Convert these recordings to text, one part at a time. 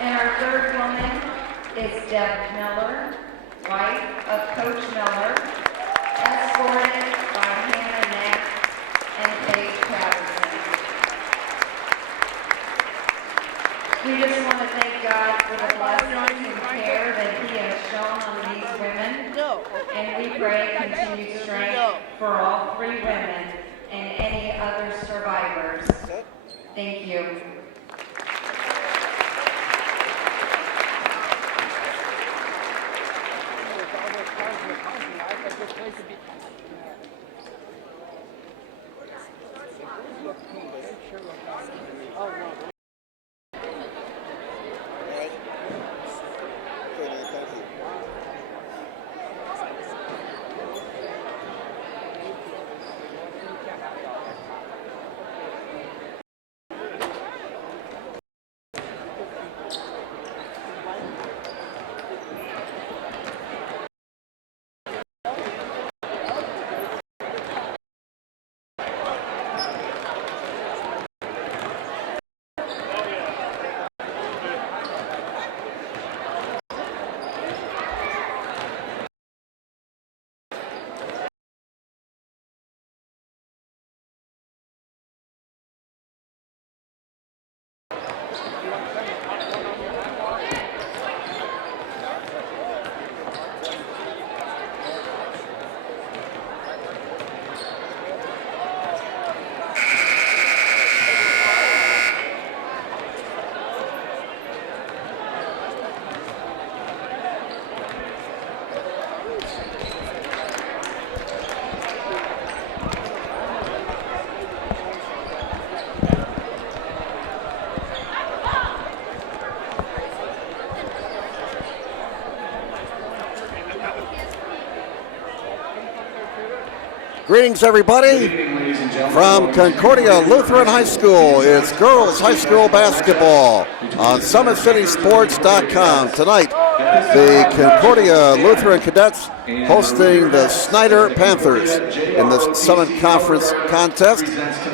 And our third woman is Deb Miller, wife of Coach Miller, escorted by Hannah Knapp and Paige Patterson. We just want to thank God for the blessings and care that He has shown on these women, and we pray continued strength for all three women and any other survivors. Thank you. Greetings, everybody, from Concordia Lutheran High School. It's girls high school basketball on SummitCitySports.com. Tonight, the Concordia Lutheran Cadets hosting the Snider Panthers in the Summit Conference contest.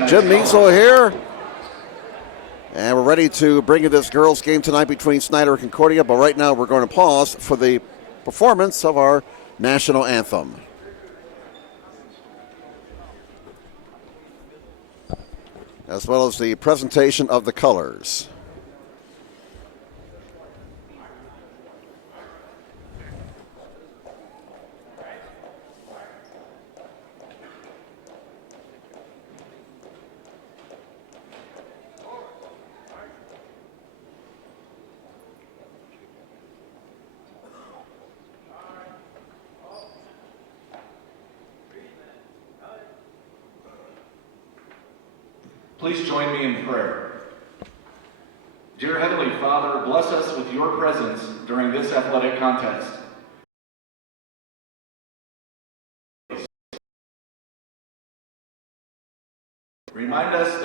Jim Measle here, and we're ready to bring you this girls game tonight between Snider and Concordia, but right now we're going to pause for the performance of our national anthem. As well as the presentation of the colors. Please join me in prayer. Dear Heavenly Father, bless us with your presence during this athletic contest. Remind us that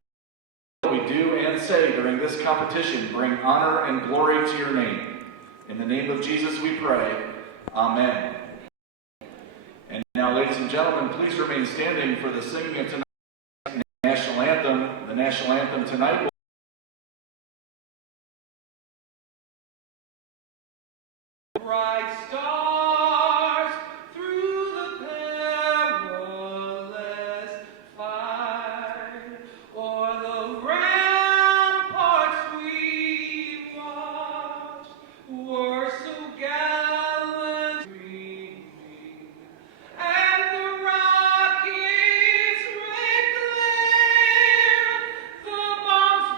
what we do and say during this competition bring honor and glory to your name. In the name of Jesus we pray. Amen. And now, ladies and gentlemen, please remain standing for the singing of tonight's national anthem. The national anthem tonight will bright stars through the perilous fight, o'er the ramparts we watched, were so gallant streaming, and the rockets made clear the bombs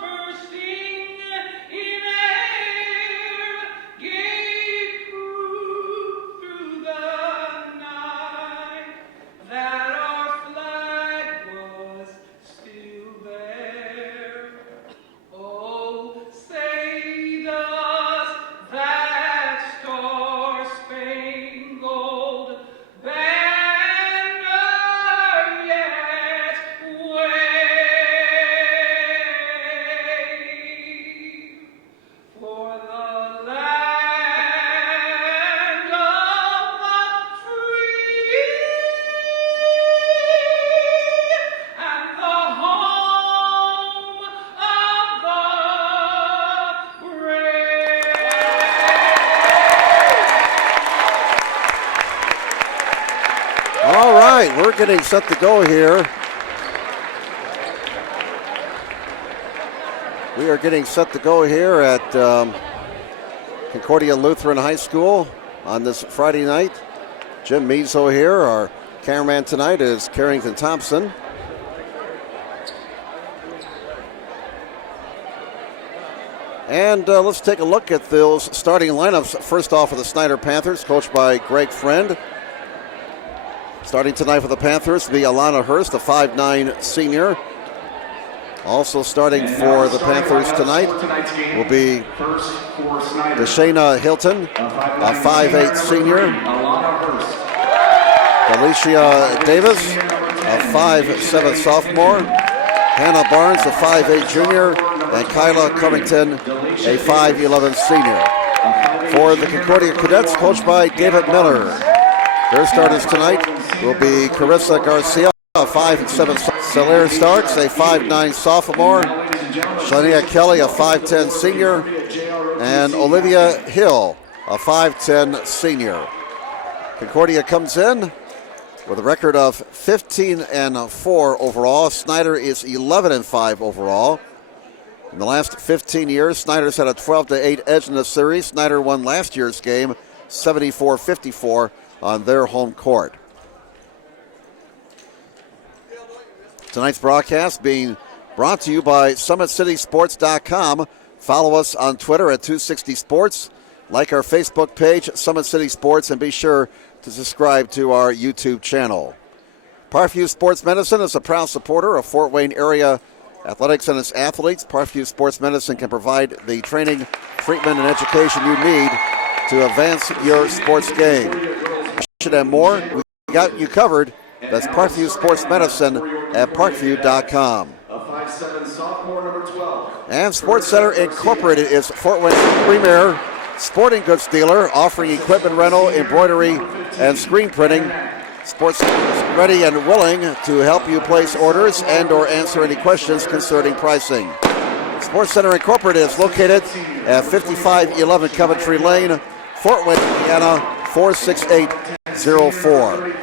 we're getting set to go here. We are getting set to go here at Concordia Lutheran High School on this Friday night. Jim Mezo here. Our cameraman tonight is Carrington Thompson. And let's take a look at those starting lineups. First off, for the Snider Panthers, coached by Greg Friend. Starting tonight for the Panthers will be Alana Hurst, a 5'9 senior. Also starting for the Panthers tonight will be Deshana Hilton, a 5'8 senior. Felicia Davis, a 5'7 sophomore. Hannah Barnes, a 5'8 junior. And Kyla Covington, a 5'11 senior. For the Concordia Cadets, coached by David Miller. Their starters tonight will be Carissa Garcia, a 5'7 sophomore. Solaire Starks, a 5'9 sophomore. Shania Kelly, a 5'10 senior. And Olivia Hill, a 5'10 senior. Concordia comes in with a record of 15-4 overall. Snider is 11-5 overall. In the last 15 years, Snider's had a 12-8 edge in the series. Snider won last year's game 74-54 on their home court. Tonight's broadcast being brought to you by SummitCitySports.com. Follow us on Twitter at 260 Sports. Like our Facebook page, Summit City Sports, and be sure to subscribe to our YouTube channel. Parkview Sports Medicine is a proud supporter of Fort Wayne area athletics and its athletes. Parkview Sports Medicine can provide the training, treatment, and education you need to advance your sports game. And more, we got you covered. That's Parkview Sports Medicine at parkview.com. And Sports Center Incorporated is Fort Wayne's premier sporting goods dealer, offering equipment rental, embroidery, and screen printing. Sports Center is ready and willing to help you place orders and or answer any questions concerning pricing. Sports Center Incorporated is located at 5511 Coventry Lane, Fort Wayne, Indiana, 46804.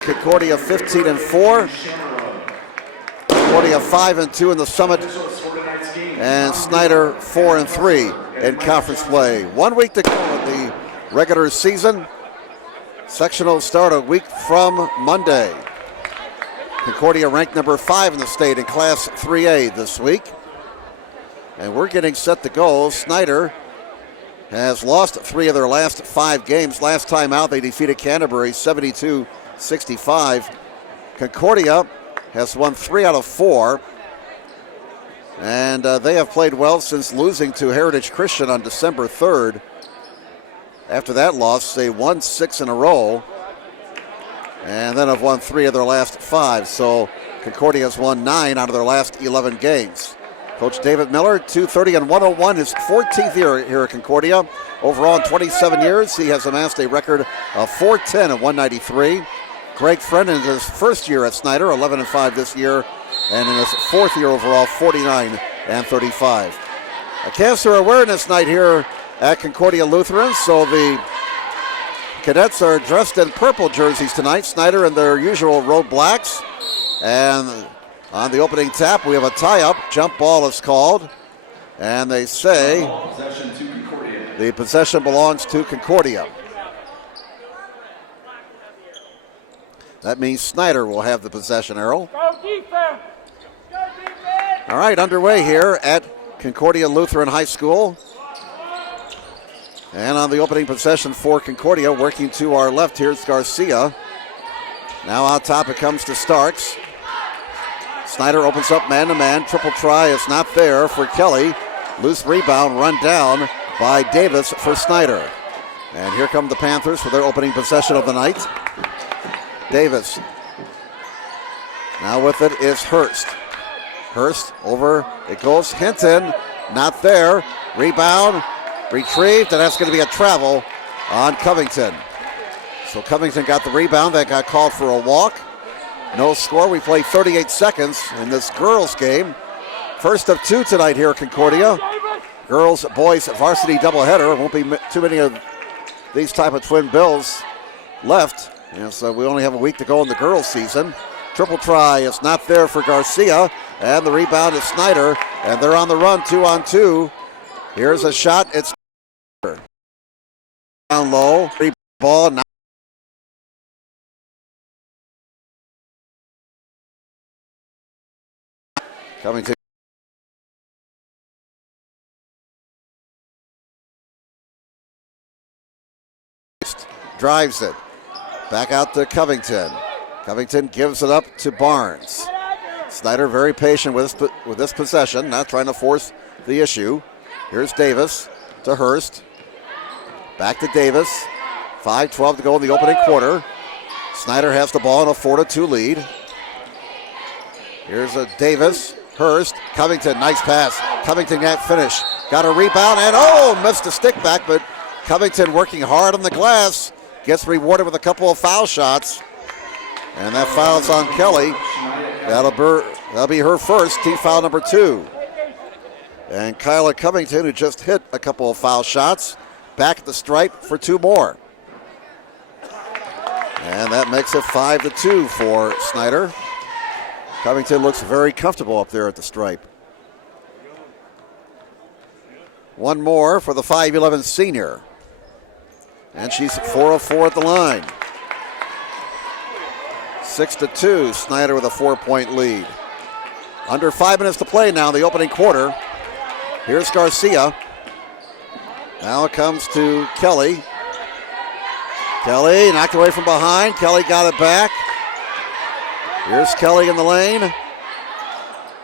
Concordia 15-4. Concordia 5-2 in the Summit. And Snider 4-3 in conference play. 1 week to go in the regular season. Sectional start a week from Monday. Concordia ranked number 5 in the state in Class 3A this week. And we're getting set to go. Snider has lost 3 of their last 5 games. Last time out, they defeated Canterbury 72-65. Concordia has won 3 out of 4. And they have played well since losing to Heritage Christian on December 3rd. After that loss, they won 6 in a row. And then have won 3 of their last 5. So Concordia has won 9 out of their last 11 games. Coach David Miller, 230-101, his 14th year here at Concordia. Overall, in 27 years, he has amassed a record of 410-193. Greg Friend in his first year at Snider, 11-5 this year, and in his 4th year overall, 49-35. A cancer awareness night here at Concordia Lutheran, so the cadets are dressed in purple jerseys tonight. Snider in their usual road blacks, and on the opening tap, we have a tie-up. Jump ball is called. And they say the possession belongs to Concordia. That means Snider will have the possession, Errol. Go defense! Go defense! All right, underway here at Concordia Lutheran High School. And on the opening possession for Concordia, working to our left here is Garcia. Now on top it comes to Starks. Snider opens up man-to-man. Triple try is not there for Kelly. Loose rebound run down by Davis for Snider. And here come the Panthers for their opening possession of the night. Davis. Now with it is Hurst. Hurst over, it goes Hinton. Not there. Rebound, retrieved, and that's going to be a travel on Covington. So Covington got the rebound. That got called for a walk. No score. We play 38 seconds in this girls game. First of 2 tonight here at Concordia. Girls, boys varsity doubleheader. Won't be too many of these type of twin bills left And so we only have a week to go in the girls' season. Triple try is not there for Garcia. And the rebound is Snider. And they're on the run, 2-on-2. Here's a shot. It's down low. Free ball. Now Covington. Drives it. Back out to Covington. Covington gives it up to Barnes. Snider very patient with this possession, not trying to force the issue. Here's Davis to Hurst. Back to Davis. 5:12 to go in the opening quarter. Snider has the ball in a 4-2 lead. Here's a Davis, Hurst, Covington, nice pass. Covington can't finish. Got a rebound and missed a stick back, but Covington working hard on the glass. Gets rewarded with a couple of foul shots. And that foul's on Kelly. That'll be her first, team foul number 2. And Kyla Covington, who just hit a couple of foul shots, back at the stripe for 2 more. And that makes it 5-2 for Snider. Covington looks very comfortable up there at the stripe. One more for the 5'11 senior. And she's 4 of 4 at the line. 6-2, Snider with a 4-point lead. Under 5 minutes to play now in the opening quarter. Here's Garcia. Now it comes to Kelly. Kelly knocked away from behind. Kelly got it back. Here's Kelly in the lane.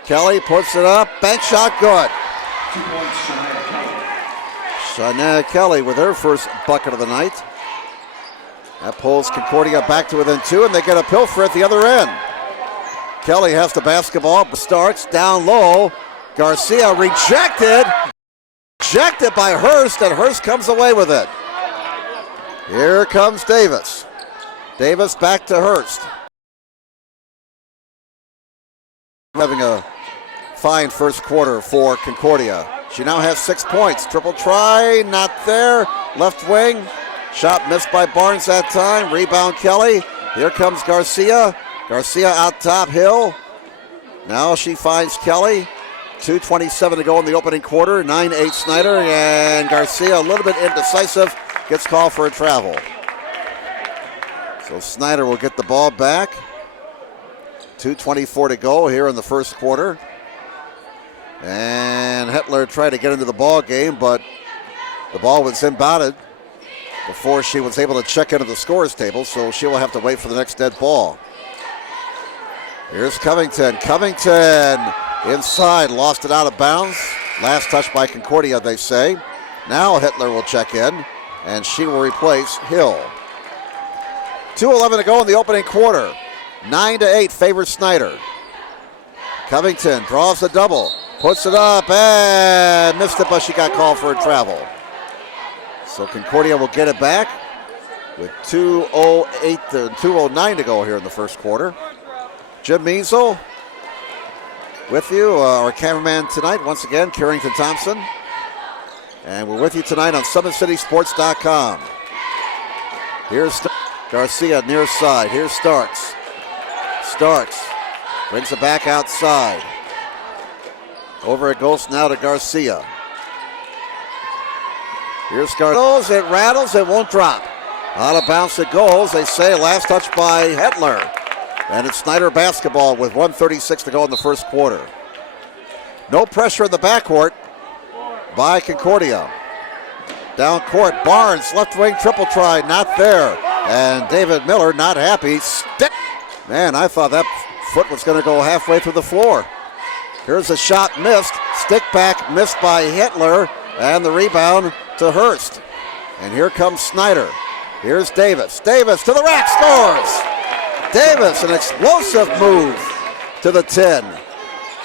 Kelly puts it up. Bank shot good. 2 points, Shania Kelly with her first bucket of the night. That pulls Concordia back to within 2, and they get a pilfer at the other end. Kelly has the basketball, starts down low. Garcia rejected. Rejected by Hurst, and Hurst comes away with it. Here comes Davis. Davis back to Hurst. Having a fine first quarter for Concordia. She now has 6 points. Triple try, not there. Left wing. Shot missed by Barnes that time. Rebound Kelly. Here comes Garcia. Garcia out top, Hill. Now she finds Kelly. 2:27 to go in the opening quarter. 9-8 Snider, and Garcia a little bit indecisive. Gets called for a travel. So Snider will get the ball back. 2:24 to go here in the first quarter. And Hetler tried to get into the ball game, but the ball was inbounded before she was able to check into the scores table, so she will have to wait for the next dead ball. Here's Covington. Covington inside, lost it out of bounds. Last touch by Concordia, they say. Now Hetler will check in, and she will replace Hill. 2:11 to go in the opening quarter. 9-8 favors Snider. Covington draws the double. Puts it up and missed it, but she got called for a travel. So Concordia will get it back with 2:09 to go here in the first quarter. Jim Measle with you, our cameraman tonight, once again, Carrington Thompson. And we're with you tonight on SummitCitySports.com. Here's Garcia near side. Here's Starks. Starks brings it back outside. Over it goes now to Garcia. Here's Garcia. It rattles, it won't drop. Out of bounds it goes. They say last touch by Hetler. And it's Snider basketball with 1:36 to go in the first quarter. No pressure in the backcourt by Concordia. Down court, Barnes, left wing triple try, not there. And David Miller not happy. Stick. Man, I thought that foot was going to go halfway through the floor. Here's a shot missed. Stick back missed by Hetler. And the rebound to Hurst. And here comes Snider. Here's Davis. Davis to the rack, scores! Davis, an explosive move to the 10.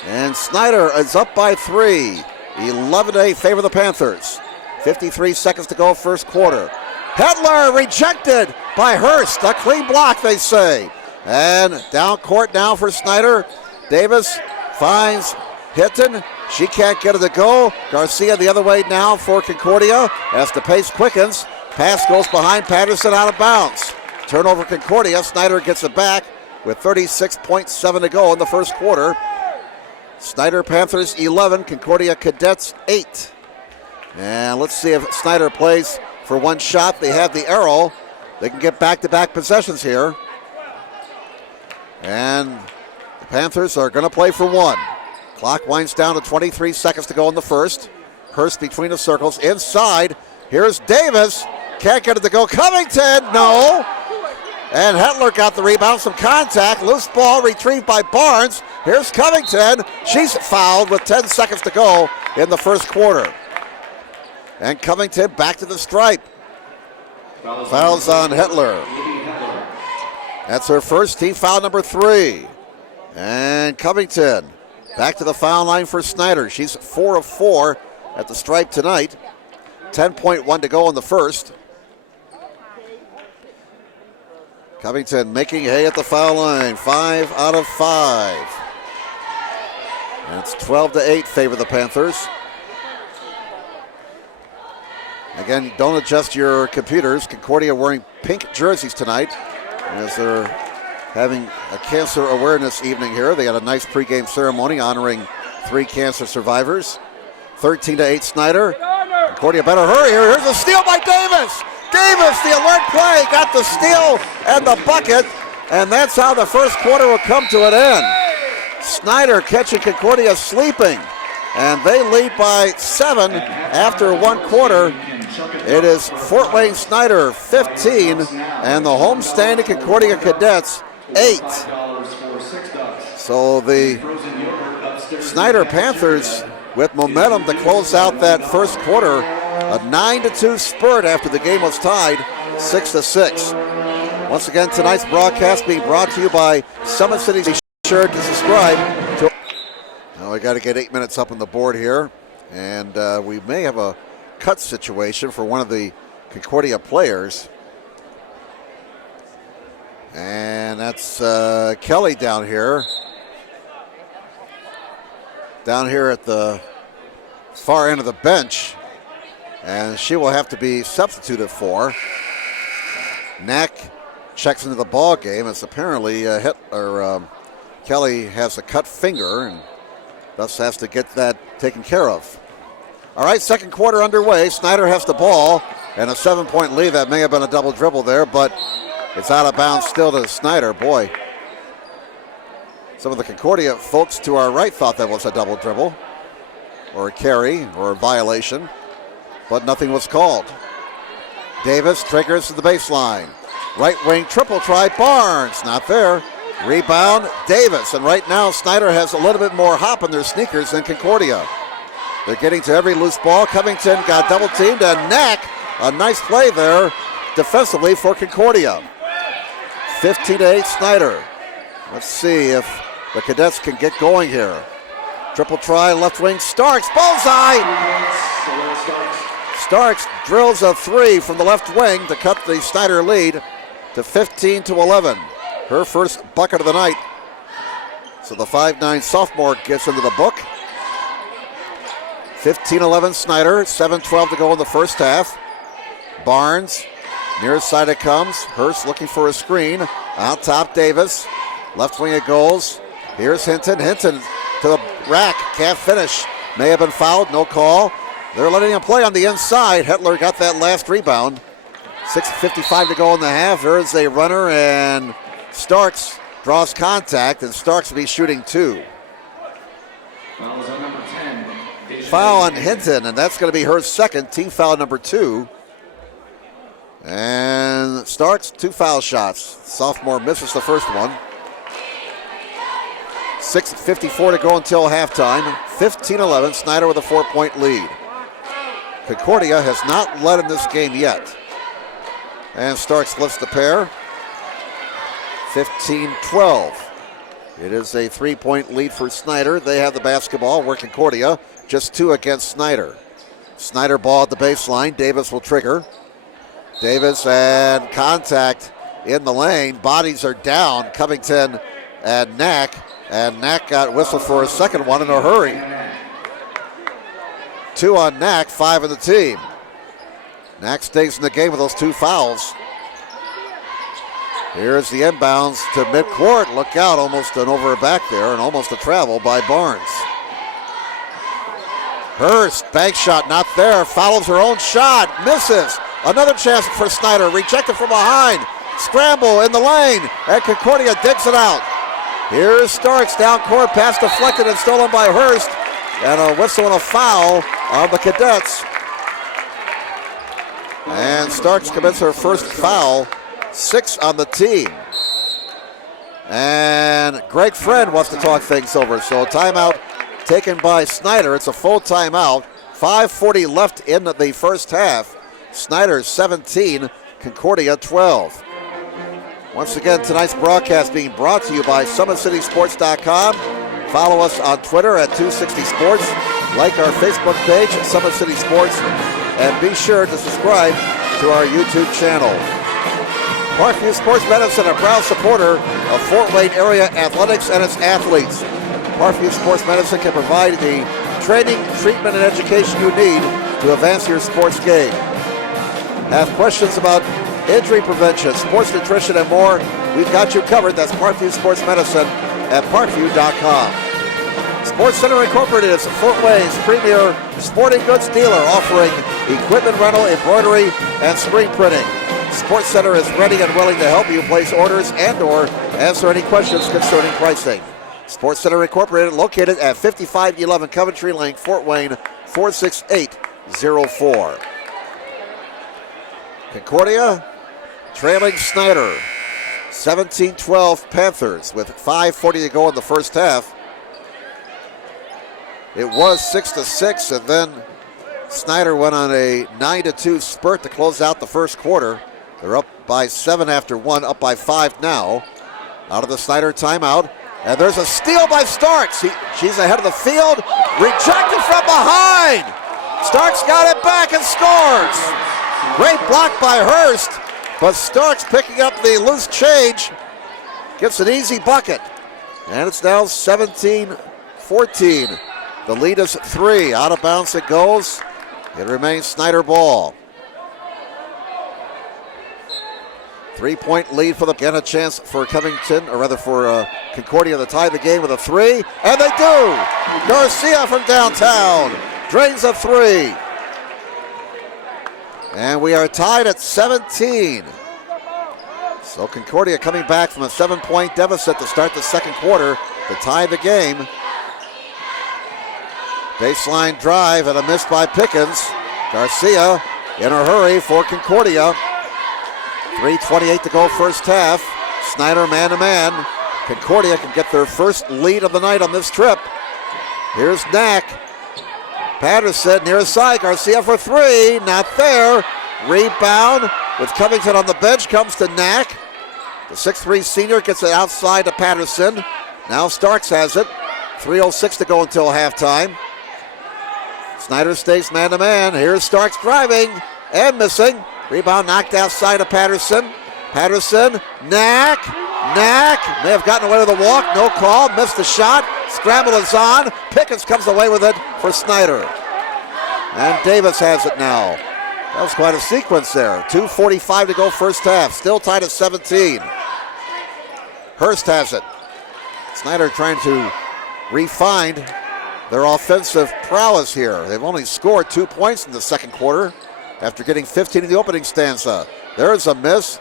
And Snider is up by 3. 11-8 favor the Panthers. 53 seconds to go first quarter. Hetler rejected by Hurst. A clean block, they say. And down court now for Snider. Davis finds Hinton. She can't get it to go. Garcia the other way now for Concordia as the pace quickens. Pass goes behind Patterson out of bounds. Turnover Concordia. Snider gets it back with 36.7 to go in the first quarter. Snider Panthers 11, Concordia Cadets 8. And let's see if Snider plays for one shot. They have the arrow. They can get back-to-back possessions here. And the Panthers are going to play for one. Clock winds down to 23 seconds to go in the first. Hurst between the circles. Inside. Here's Davis. Can't get it to go. Covington, no. And Hetler got the rebound, some contact. Loose ball retrieved by Barnes. Here's Covington. She's fouled with 10 seconds to go in the first quarter. And Covington back to the stripe. Fouls on Hetler. That's her first, team foul number 3. And Covington back to the foul line for Snider. She's 4 of 4 at the stripe tonight. 10.1 to go in the first. Covington making hay at the foul line. 5 out of 5. And it's 12-8 favor the Panthers. Again, don't adjust your computers. Concordia wearing pink jerseys tonight as they're having a cancer awareness evening here. They had a nice pregame ceremony honoring 3 cancer survivors. 13-8 Snider. Concordia better hurry here. Here's a steal by Davis. Davis, the alert play, got the steal and the bucket, and that's how the first quarter will come to an end. Snider catching Concordia sleeping, and they lead by 7 after 1 quarter. It is Fort Wayne Snider 15 and the homestanding Concordia Cadets 8. So the Snider Panthers with momentum to close out that first quarter. A 9-2 spurt after the game was tied 6-6. Once again, tonight's broadcast being brought to you by Summit City. Be sure to subscribe to. Now we got to get 8 minutes up on the board here, and we may have a cut situation for one of the Concordia players. And that's Kelly down here at the far end of the bench. And she will have to be substituted for. Knack checks into the ball game as apparently Kelly has a cut finger and thus has to get that taken care of. All right, second quarter underway. Snider has the ball and a 7-point lead. That may have been a double dribble there, but it's out of bounds still to Snider. Boy, some of the Concordia folks to our right thought that was a double dribble or a carry or a violation, but nothing was called. Davis triggers to the baseline. Right wing triple try, Barnes, not there. Rebound, Davis, and right now Snider has a little bit more hop in their sneakers than Concordia. They're getting to every loose ball. Covington got double teamed, and Knack, a nice play there defensively for Concordia. 15-8 Snider. Let's see if the Cadets can get going here. Triple try, left wing, Starks, bullseye! Starks drills a 3 from the left wing to cut the Snider lead to 15-11. Her first bucket of the night. So the 5'9 sophomore gets into the book. 15-11 Snider, 7:12 to go in the first half. Barnes, near side it comes. Hurst looking for a screen. Out top, Davis. Left wing it goes. Here's Hinton. Hinton to the rack, can't finish. May have been fouled, no call. They're letting him play on the inside. Hetler got that last rebound. 6:55 to go in the half. There is a runner, and Starks draws contact, and Starks will be shooting 2. Foul on Hinton, and that's going to be her second, team foul number 2. And Starks, 2 foul shots. Sophomore misses the first one. 6:54 to go until halftime. 15-11, Snider with a 4-point lead. Concordia has not led in this game yet. And Starks lifts the pair. 15-12. It is a 3-point lead for Snider. They have the basketball. We're Concordia. Just 2 against Snider. Snider ball at the baseline. Davis will trigger. Davis and contact in the lane. Bodies are down. Covington and Knack. And Knack got whistled for a second one in a hurry. 2 on Knack, 5 in the team. Knack stays in the game with those 2 fouls. Here's the inbounds to midcourt. Look out, almost an over back there and almost a travel by Barnes. Hurst, bank shot, not there. Follows her own shot, misses. Another chance for Snider, rejected from behind. Scramble in the lane, and Concordia digs it out. Here's Starks down court, pass deflected and stolen by Hurst. And a whistle and a foul on the Cadets. And Starks commits her first foul, 6 on the team. And Greg Friend wants to talk things over, so timeout taken by Snider. It's a full timeout. 5:40 left in the first half. Snider 17, Concordia 12. Once again, tonight's broadcast being brought to you by SummitCitySports.com. Follow us on Twitter at 260 Sports. Like our Facebook page at Summit City Sports. And be sure to subscribe to our YouTube channel. Parkview Sports Medicine, a proud supporter of Fort Wayne area athletics and its athletes. Parkview Sports Medicine can provide the training, treatment, and education you need to advance your sports game. Have questions about injury prevention, sports nutrition, and more? We've got you covered. That's Parkview Sports Medicine at parkview.com. Sports Center Incorporated is Fort Wayne's premier sporting goods dealer, offering equipment rental, embroidery, and screen printing. Sports Center is ready and willing to help you place orders and/or answer any questions concerning pricing. Sports Center Incorporated, located at 5511 Coventry Lane, Fort Wayne, 46804. Concordia trailing Snider, 17-12 Panthers with 5:40 to go in the first half. It was 6-6, and then Snider went on a 9-2 spurt to close out the first quarter. They're up by 7 after 1, up by 5 now. Out of the Snider timeout. And there's a steal by Starks. She's ahead of the field. Rejected from behind. Starks got it back and scores. Great block by Hurst. But Starks picking up the loose change. Gets an easy bucket. And it's now 17-14. The lead is 3. Out of bounds it goes. It remains Snider ball. 3-point lead for them. Again, a chance for Covington, or rather for Concordia to tie the game with a 3. And they do! Garcia from downtown drains a 3. And we are tied at 17. So Concordia coming back from a 7-point deficit to start the second quarter to tie the game. Baseline drive and a miss by Pickens. Garcia in a hurry for Concordia. 3:28 to go first half. Snider man-to-man. Concordia can get their first lead of the night on this trip. Here's Knack. Patterson near his side. Garcia for 3. Not there. Rebound with Covington on the bench comes to Knack. The 6'3 senior gets it outside to Patterson. Now Starks has it. 3:06 to go until halftime. Snider stays man-to-man. Here's Starks driving and missing. Rebound knocked outside of Patterson. Patterson, Knack may have gotten away with a walk. No call, missed the shot. Scramble is on. Pickens comes away with it for Snider. And Davis has it now. That was quite a sequence there. 2:45 to go first half. Still tied at 17. Hurst has it. Snider trying to refine their offensive prowess here. They've only scored 2 points in the second quarter after getting 15 in the opening stanza. There's a miss,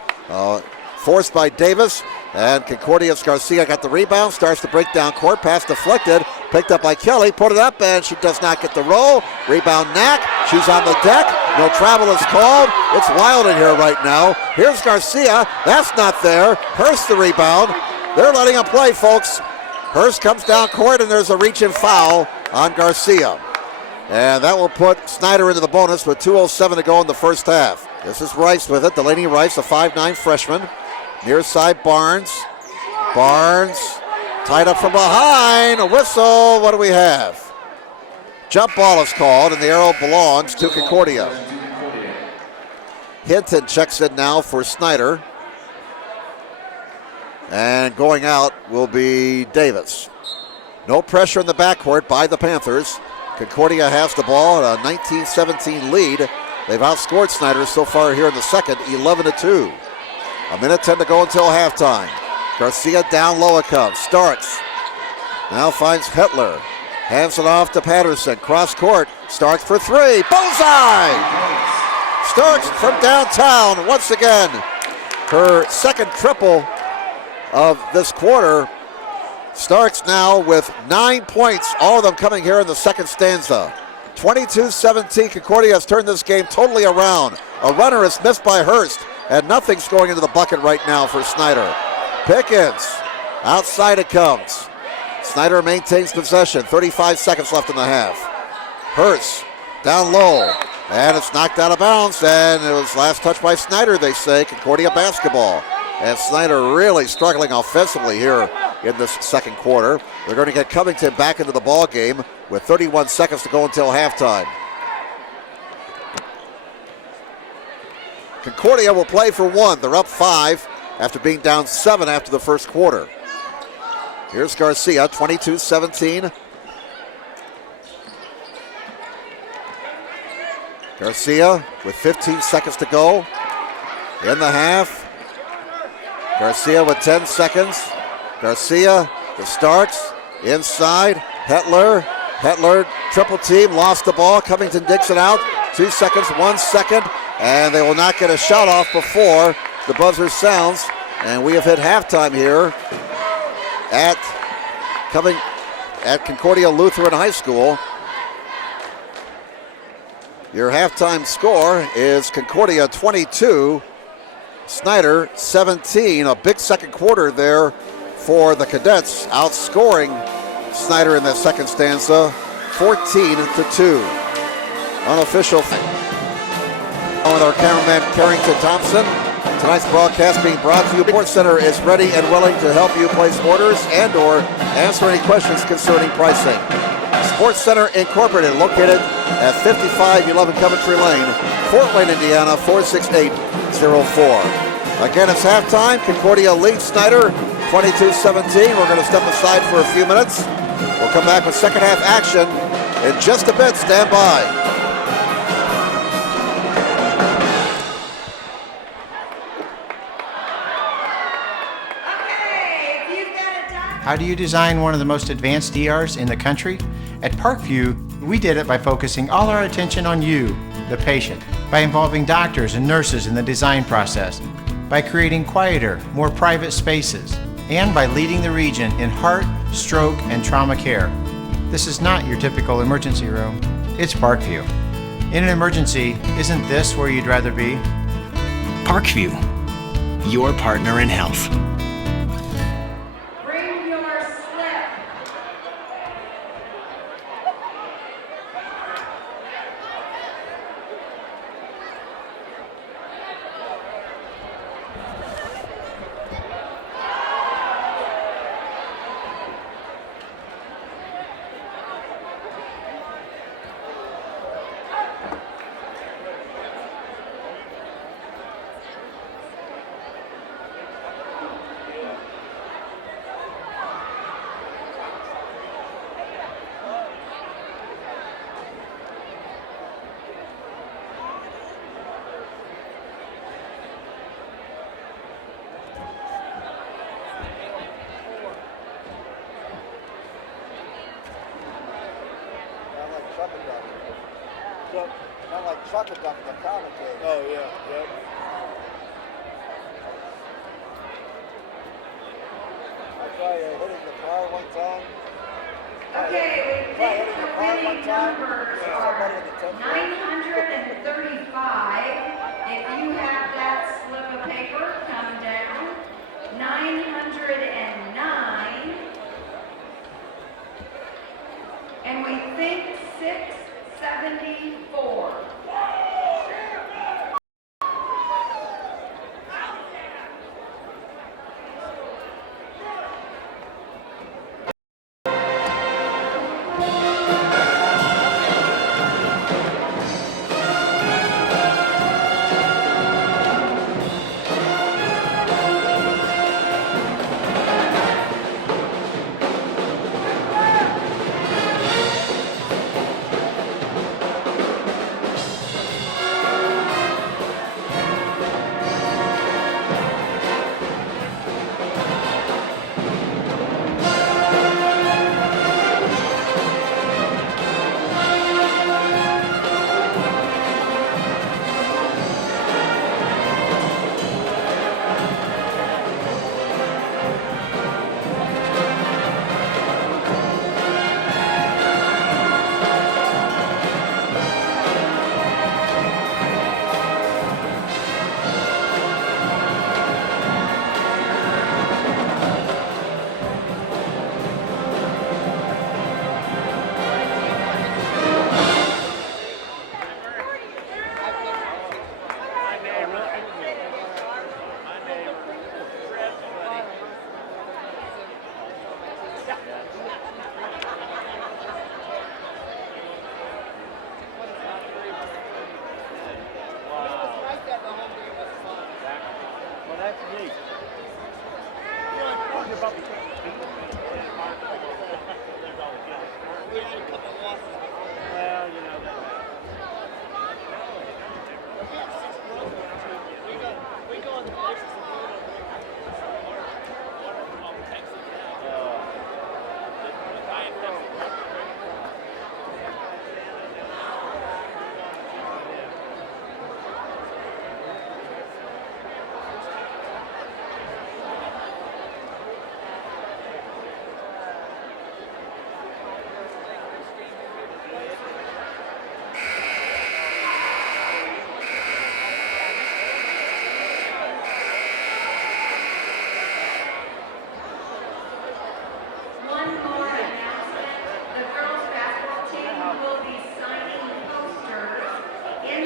forced by Davis, and Concordia's Garcia got the rebound, starts to break down court, pass deflected, picked up by Kelly, put it up, and she does not get the roll. Rebound Knack, she's on the deck, no travel is called. It's wild in here right now. Here's Garcia, that's not there. Hurst the rebound. They're letting him play, folks. Hurst comes down court, and there's a reach-in foul on Garcia. And that will put Snider into the bonus with 2:07 to go in the first half. This is Rice with it. Delaney Rice, a 5'9 freshman. Near side Barnes. Barnes tied up from behind. A whistle. What do we have? Jump ball is called, and the arrow belongs to Concordia. Hinton checks in now for Snider. And going out will be Davis. No pressure in the backcourt by the Panthers. Concordia has the ball at a 19-17 lead. They've outscored Snider so far here in the second, 11-2. A minute 10 to go until halftime. Garcia down low it comes. Starks now finds Hitler. Hands it off to Patterson. Cross court. Starks for three. Bullseye! Starks from downtown once again. Her second triple of this quarter. Starks now with 9 points, all of them coming here in the second stanza. 22-17, Concordia has turned this game totally around. A runner is missed by Hurst, and nothing's going into the bucket right now for Snider. Pickens, outside it comes. Snider maintains possession, 35 seconds left in the half. Hurst, down low, and it's knocked out of bounds, and it was last touch by Snider, they say. Concordia basketball. And Snider really struggling offensively here in this second quarter. They're going to get Covington back into the ball game with 31 seconds to go until halftime. Concordia will play for one. They're up 5 after being down 7 after the first quarter. Here's Garcia, 22-17. Garcia with 15 seconds to go in the half. Garcia with 10 seconds. Garcia, the Starks, inside. Hetler, triple team, lost the ball. Covington digs it out. 2 seconds, 1 second, and they will not get a shot off before the buzzer sounds. And we have hit halftime here at Concordia Lutheran High School. Your halftime score is Concordia 22, Snider 17. A big second quarter there for the Cadets, outscoring Snider in that second stanza 14-2. Unofficial with our cameraman Carrington Thompson. Tonight's broadcast being brought to you. Sports Center is ready and willing to help you place orders and or answer any questions concerning pricing. Sports Center Incorporated, located at 5511 Coventry Lane, Fort Wayne, Indiana, 46804. Again, it's halftime. Concordia leads Snider 22-17. We're going to step aside for a few minutes. We'll come back with second half action in just a bit. Stand by. How do you design one of the most advanced ERs in the country? At Parkview, we did it by focusing all our attention on you, the patient, by involving doctors and nurses in the design process, by creating quieter, more private spaces, and by leading the region in heart, stroke, and trauma care. This is not your typical emergency room. It's Parkview. In an emergency, isn't this where you'd rather be? Parkview, your partner in health. Bring your slip. Kind of like Chuck dumping the commentator. Oh, yeah, yep. I tried hitting the car one time. Okay, we think the winning numbers are 935. If you have that slip of paper, come down. 909. And we think 674.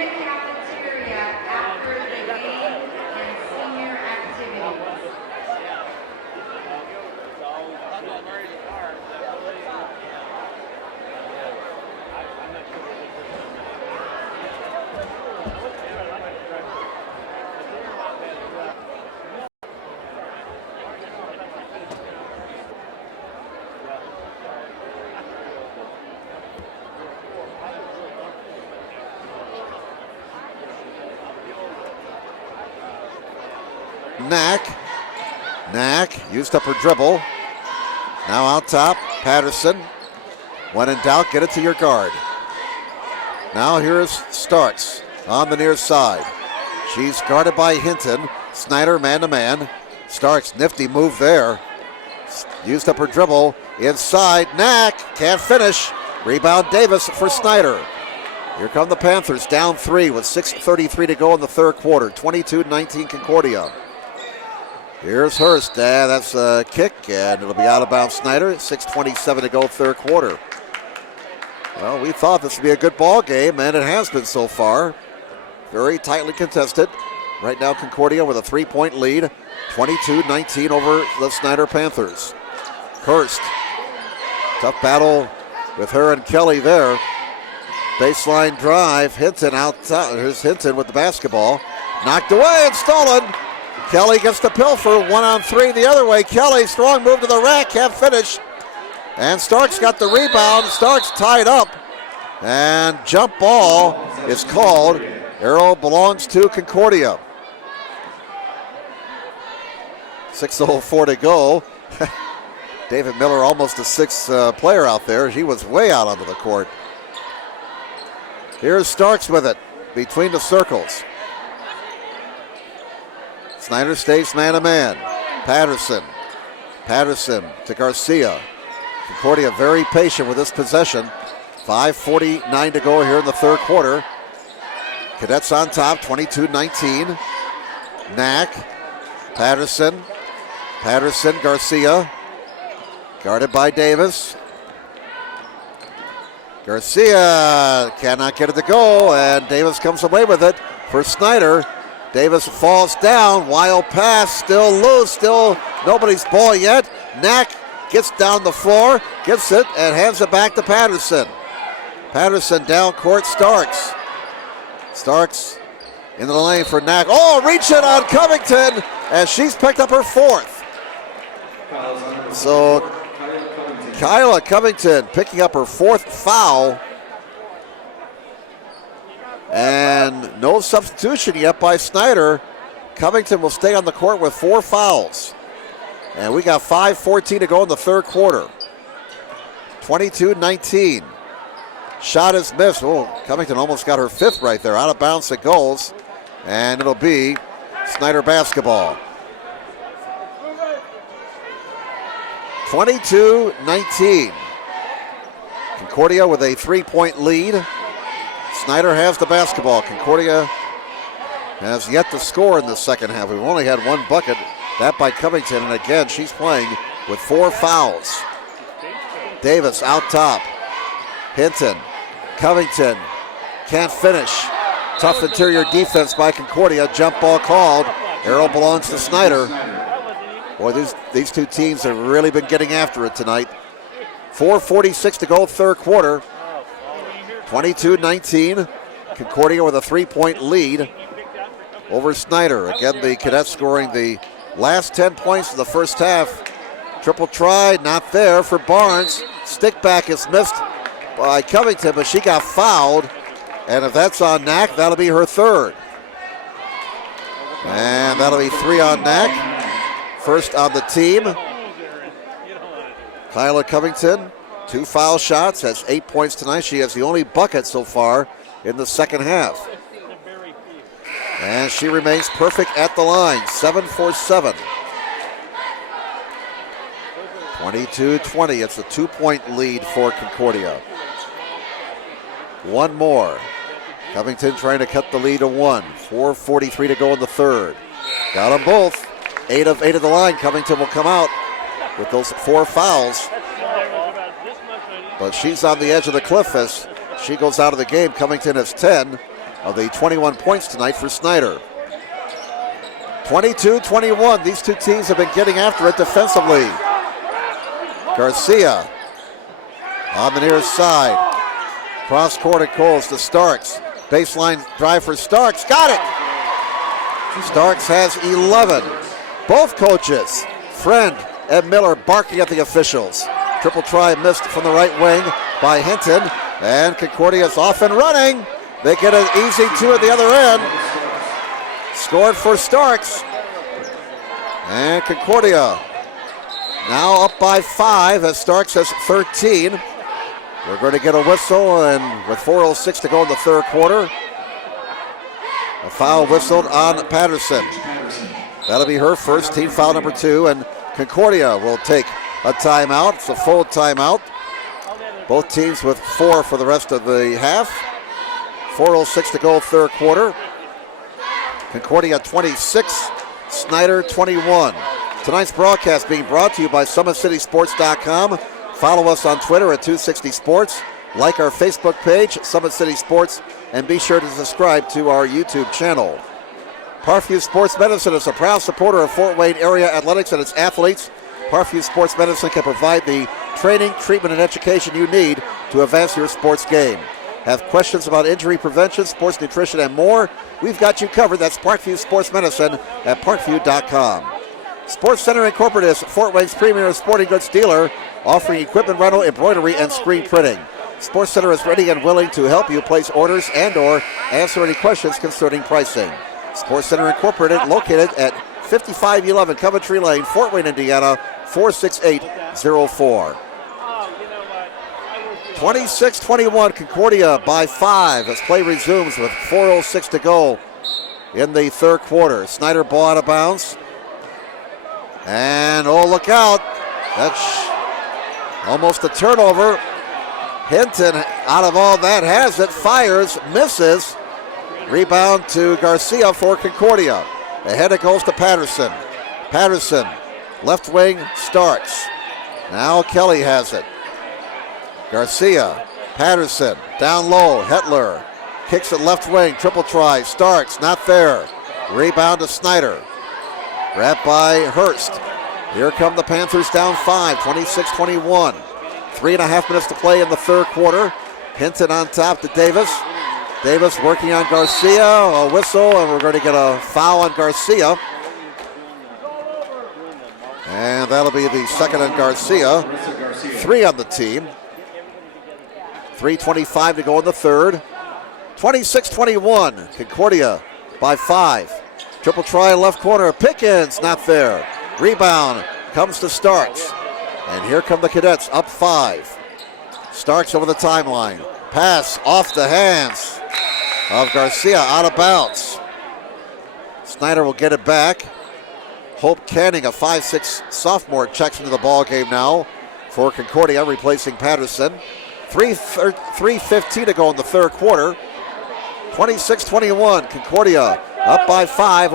the cafeteria after the game and senior activities. Knack used up her dribble. Now out top, Patterson. When in doubt, get it to your guard. Now here's Starks on the near side. She's guarded by Hinton. Snider man-to-man. Starks, nifty move there. Used up her dribble. Inside, Knack can't finish. Rebound Davis for Snider. Here come the Panthers, down 3 with 6:33 to go in the third quarter. 22-19 Concordia. Here's Hurst. That's a kick, and it'll be out of bounds. Snider. 6:27 to go, third quarter. Well, we thought this would be a good ball game, and it has been so far. Very tightly contested. Right now, Concordia with a 3-point lead. 22-19 over the Snider Panthers. Hurst. Tough battle with her and Kelly there. Baseline drive. Hinton out top. Here's Hinton with the basketball. Knocked away and stolen. Kelly gets the pilfer, 1-on-3 the other way. Kelly, strong move to the rack, can't finish. And Starks got the rebound. Starks tied up. And jump ball is called. Arrow belongs to Concordia. 6:04 to go. David Miller, almost a sixth player out there. He was way out onto the court. Here's Starks with it between the circles. Snider stays man-to-man. Patterson to Garcia. Concordia very patient with this possession. 5:49 to go here in the third quarter. Cadets on top, 22-19. Knack, Patterson, Garcia. Guarded by Davis. Garcia cannot get it to go, and Davis comes away with it for Snider. Davis falls down, wild pass, still loose, still nobody's ball yet. Knack gets down the floor, gets it, and hands it back to Patterson. Patterson down court, Starks. Starks into the lane for Knack. Oh, reach it on Covington, and she's picked up her fourth. So Kyla Covington picking up her fourth foul. And no substitution yet by Snider. Covington will stay on the court with 4 fouls. And we got 5:14 to go in the third quarter. 22-19. Shot is missed. Oh, Covington almost got her fifth right there. Out of bounds it goes. And it'll be Snider basketball. 22-19. Concordia with a 3-point lead. Snider has the basketball. Concordia has yet to score in the second half. We've only had one bucket, that by Covington, and again, she's playing with 4 fouls. Davis out top. Hinton, Covington, can't finish. Tough interior defense by Concordia. Jump ball called. Arrow belongs to Snider. Boy, these two teams have really been getting after it tonight. 4:46 to go, third quarter. 22-19. Concordia with a 3-point lead over Snider. Again, the Cadets scoring the last 10 points of the first half. Triple try, not there for Barnes. Stick back is missed by Covington, but she got fouled. And if that's on Knack, that'll be her third. And that'll be 3 on Knack. First on the team. Kyla Covington, 2 foul shots, has 8 points tonight. She has the only bucket so far in the second half. And she remains perfect at the line, 7 for 7. 22-20, it's a 2-point lead for Concordia. One more. Covington trying to cut the lead to 1. 4:43 to go in the third. Got them both. 8 of 8 at the line. Covington will come out with those 4 fouls. But she's on the edge of the cliff as she goes out of the game. Covington has 10. of the 21 points tonight for Snider. 22-21. These two teams have been getting after it defensively. Garcia on the near side. Cross court it goes to Starks. Baseline drive for Starks. Got it! Starks has 11. Both coaches, Friend and Miller, barking at the officials. Triple try missed from the right wing by Hinton. And Concordia's off and running. They get an easy two at the other end. Scored for Starks. And Concordia now up by 5 as Starks has 13. We're going to get a whistle, and with 4:06 to go in the third quarter, a foul whistled on Patterson. That'll be her first, team foul number 2, and Concordia will take a timeout. It's a full timeout. Both teams with 4 for the rest of the half. 4:06 to go, third quarter. Concordia 26, Snider 21. Tonight's broadcast being brought to you by SummitCitySports.com. Follow us on Twitter at 260sports. Like our Facebook page, Summit City Sports, and be sure to subscribe to our YouTube channel. Parkview Sports Medicine is a proud supporter of Fort Wayne area athletics and its athletes. Parkview Sports Medicine can provide the training, treatment, and education you need to advance your sports game. Have questions about injury prevention, sports nutrition, and more? We've got you covered. That's Parkview Sports Medicine at parkview.com. Sports Center Incorporated is Fort Wayne's premier sporting goods dealer, offering equipment rental, embroidery, and screen printing. Sports Center is ready and willing to help you place orders and or answer any questions concerning pricing. Sports Center Incorporated, located at 5511 Coventry Lane, Fort Wayne, Indiana, 46804. 26-21, Concordia by 5 as play resumes with 4:06 to go in the third quarter. Snider ball out of bounds. And oh, look out. That's almost a turnover. Hinton, out of all that, has it, fires, misses. Rebound to Garcia for Concordia. Ahead it goes to Patterson. Patterson, left wing, Starks. Now Kelly has it. Garcia, Patterson, down low, Hetler. Kicks it left wing, triple try, Starks, not there. Rebound to Snider. Grabbed by Hurst. Here come the Panthers down 5, 26-21. 3.5 minutes to play in the third quarter. Hinton on top to Davis. Davis working on Garcia, a whistle, and we're going to get a foul on Garcia. And that'll be the second on Garcia. 3 on the team. 3:25 to go in the third. 26-21, Concordia by 5. Triple try left corner, Pickens not there. Rebound comes to Starks. And here come the Cadets up 5. Starks over the timeline. Pass off the hands of Garcia, out of bounds. Snider will get it back. Hope Canning, a 5'6" sophomore, checks into the ball game now for Concordia, replacing Patterson. 3:15 to go in the third quarter. 26-21, Concordia up by 5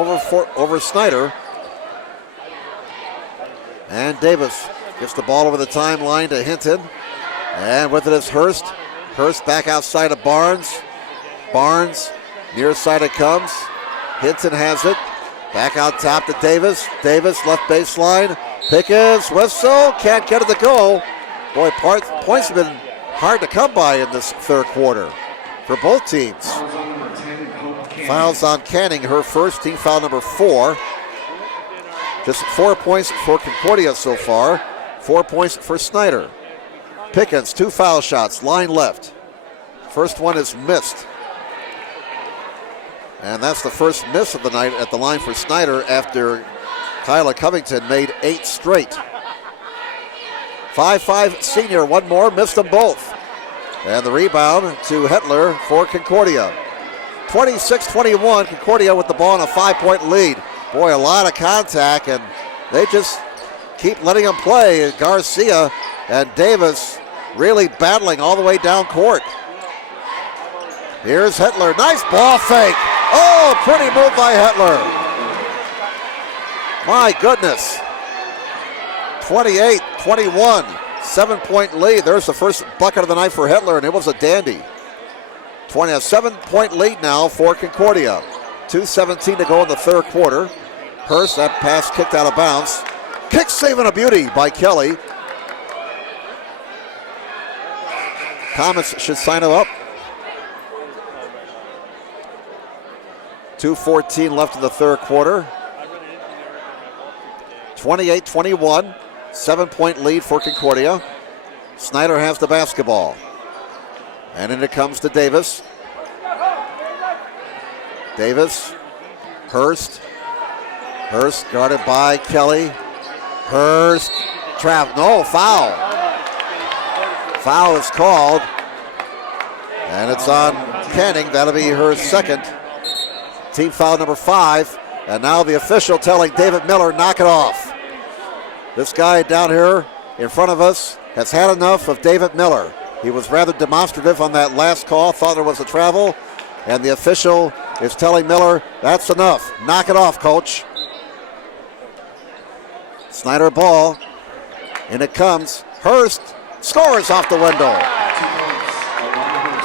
over Snider. And Davis gets the ball over the timeline to Hinton. And with it is Hurst. Hurst back outside of Barnes. Barnes, near side it comes. Hinton has it. Back out top to Davis. Davis, left baseline. Pickens, whistle, can't get it to go. Boy, points have been hard to come by in this third quarter for both teams. Fouls on Canning, her first, team foul number 4. Just 4 points for Concordia so far. 4 points for Snider. Pickens, 2 foul shots, line left. First one is missed. And that's the first miss of the night at the line for Snider after Kyla Covington made 8 straight. 5'5" senior, one more, missed them both. And the rebound to Hetler for Concordia. 26-21, Concordia with the ball in a 5-point lead. Boy, a lot of contact, and they just keep letting them play. Garcia and Davis really battling all the way down court. Here's Hetler, nice ball fake. Oh, pretty move by Hetler. My goodness. 28-21, 7-point lead. There's the first bucket of the night for Hetler, and it was a dandy. A 7-point lead now for Concordia. 2:17 to go in the third quarter. Hurst, that pass kicked out of bounds. Kick saving a beauty by Kelly. Comments should sign him up. 2:14 left in the third quarter. 28-21, 7-point lead for Concordia. Snider has the basketball. And in it comes to Davis. Davis, Hurst. Hurst guarded by Kelly. Hurst, trap, no, foul. Foul is called. And it's on Canning, that'll be her second. Team foul number 5. And now the official telling David Miller, knock it off. This guy down here in front of us has had enough of David Miller. He was rather demonstrative on that last call, thought there was a travel, and the official is telling Miller, that's enough. Knock it off, coach. Snider ball, and it comes. Hurst scores off the window.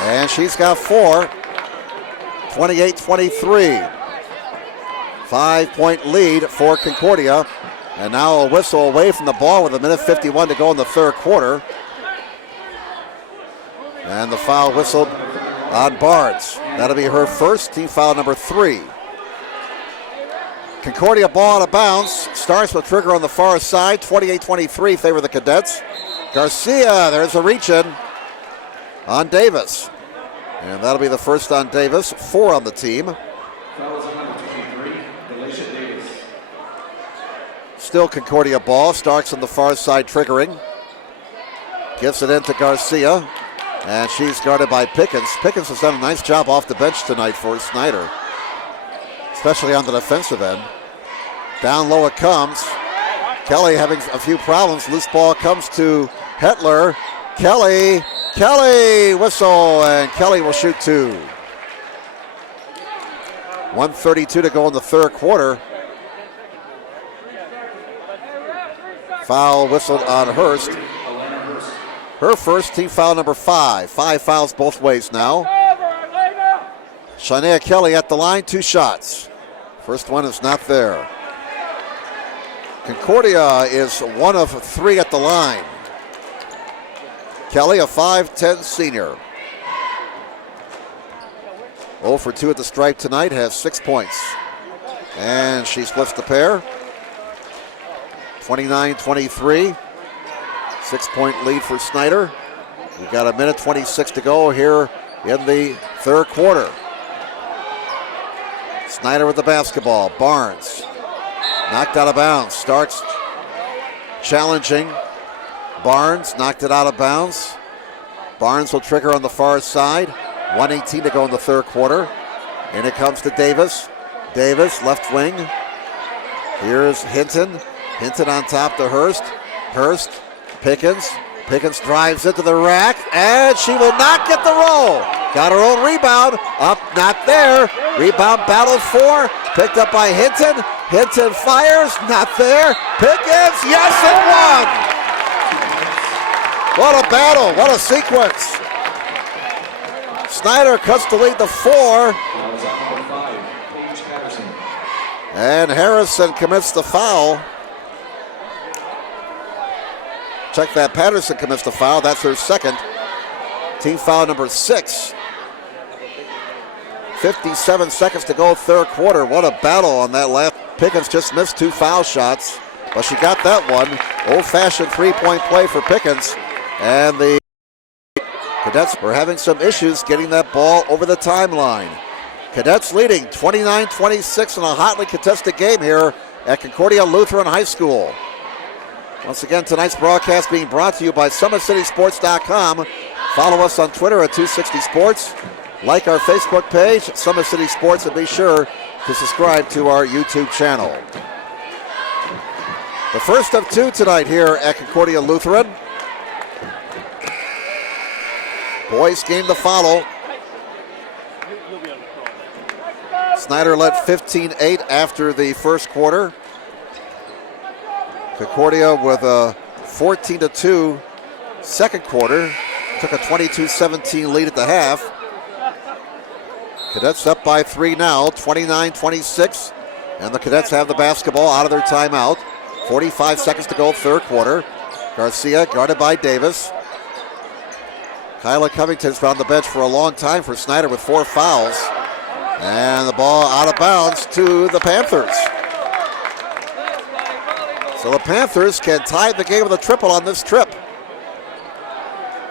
And she's got 4. 28-23. 5-point lead for Concordia. And now a whistle away from the ball with 1:51 to go in the third quarter. And the foul whistled on Barnes. That'll be her first, team foul number 3. Concordia ball out of bounds. Starts with trigger on the far side. 28-23 favor the Cadets. Garcia, there's a reach in on Davis. And that'll be the first on Davis. 4 on the team. Still Concordia ball. Starks on the far side triggering. Gives it in to Garcia. And she's guarded by Pickens. Pickens has done a nice job off the bench tonight for Snider, especially on the defensive end. Down low it comes. Kelly having a few problems. Loose ball comes to Hetler. Kelly, whistle, and Kelly will shoot 2. 1:32 to go in the third quarter. Foul whistled on Hurst. Her first, team foul number 5. 5 fouls both ways now. Shania Kelly at the line, 2 shots. First one is not there. Concordia is 1 of 3 at the line. Kelly, a 5'10 senior. 0 for 2 at the stripe tonight, has 6 points. And she splits the pair. 29-23. 6-point lead for Snider. We've got 1:26 to go here in the third quarter. Snider with the basketball. Barnes knocked out of bounds. Starks challenging. Barnes knocked it out of bounds. Barnes will trigger on the far side. 1:18 to go in the third quarter. And it comes to Davis. Davis, left wing. Here's Hinton. Hinton on top to Hurst. Hurst, Pickens. Pickens drives into the rack, and she will not get the roll. Got her own rebound. Up, not there. Rebound battle for. Picked up by Hinton. Hinton fires, not there. Pickens, yes, and one. What a battle, what a sequence. Snider cuts the lead to 4. And Harrison commits the foul. Check that, Patterson commits the foul. That's her second. Team foul number 6. 57 seconds to go, third quarter. What a battle on that last. Pickens just missed 2 foul shots, but she got that one. Old-fashioned three-point play for Pickens. And the Cadets were having some issues getting that ball over the timeline. Cadets leading 29-26 in a hotly contested game here at Concordia Lutheran High School. Once again, tonight's broadcast being brought to you by SummitCitySports.com. Follow us on Twitter at 260sports. Like our Facebook page, Summit City Sports, and be sure to subscribe to our YouTube channel. The first of 2 tonight here at Concordia Lutheran. Boys game to follow. Snider led 15-8 after the first quarter. Concordia with a 14-2 second quarter. Took a 22-17 lead at the half. Cadets up by 3 now, 29-26. And the Cadets have the basketball out of their timeout. 45 seconds to go, third quarter. Garcia guarded by Davis. Kyla Covington's been on the bench for a long time for Snider with 4 fouls. And the ball out of bounds to the Panthers. So the Panthers can tie the game with a triple on this trip.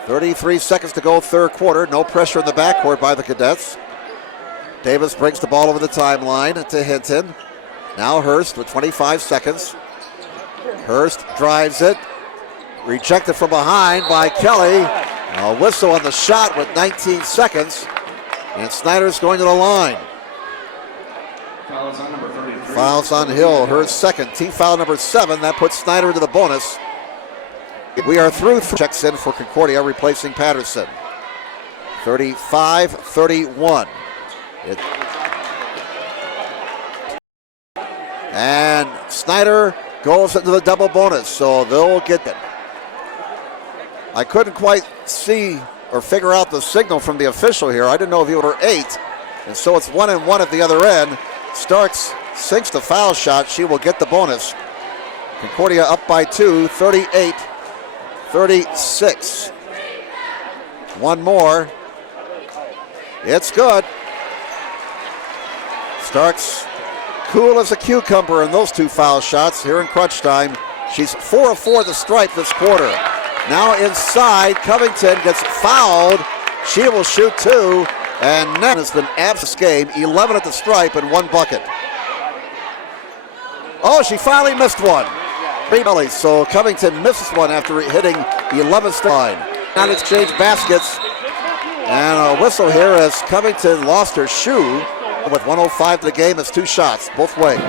33 seconds to go, third quarter. No pressure in the backcourt by the Cadets. Davis brings the ball over the timeline to Hinton. Now Hurst with 25 seconds. Hurst drives it. Rejected from behind by Kelly. A whistle on the shot with 19 seconds. And Snider's going to the line. Fouls on number 33. Fouls on Hill, her second. Team foul number 7. That puts Snider into the bonus. We are through. Checks in for Concordia, replacing Patterson. 35-31. And Snider goes into the double bonus, so they'll get it. I couldn't quite see or figure out the signal from the official here. I didn't know if he were 8. And so it's 1-1 at the other end. Starks sinks the foul shot. She will get the bonus. Concordia up by 2, 38-36. One more. It's good. Starks cool as a cucumber in those 2 foul shots here in crunch time. She's 4 of 4 at the stripe this quarter. Now inside, Covington gets fouled. She will shoot 2, and Nett has been absent this game, 11 at the stripe and 1 bucket. Oh, she finally missed one. So Covington misses one after hitting the 11th line. Now exchange baskets, and a whistle here as Covington lost her shoe. With 1:05 to the game, it's 2 shots both ways.